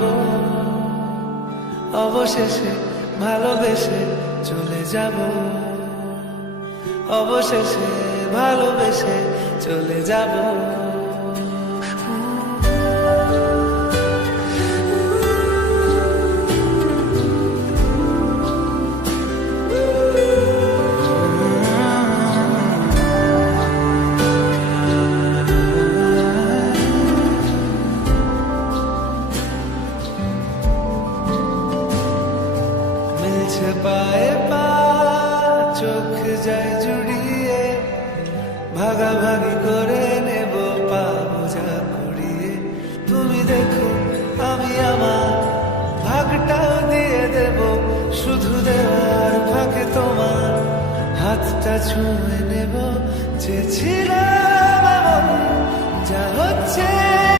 হব, অবশেষে ভালোবেসে চলে যাব, অবশেষে ভালোবেসে চলে যাব। মিলছে পায়ে পা, চোখ যায় জুড়িয়ে, ভাগাভাগি করে নেব পা বোঝা কুড়িয়ে। তুমি দেখো আমি আমার ভাগটাও দিয়ে দেব, শুধু দেওয়ার ফাঁকে তোমার হাতটা ছুঁয়ে নেব। যে ছিলাম এমন, যা হচ্ছে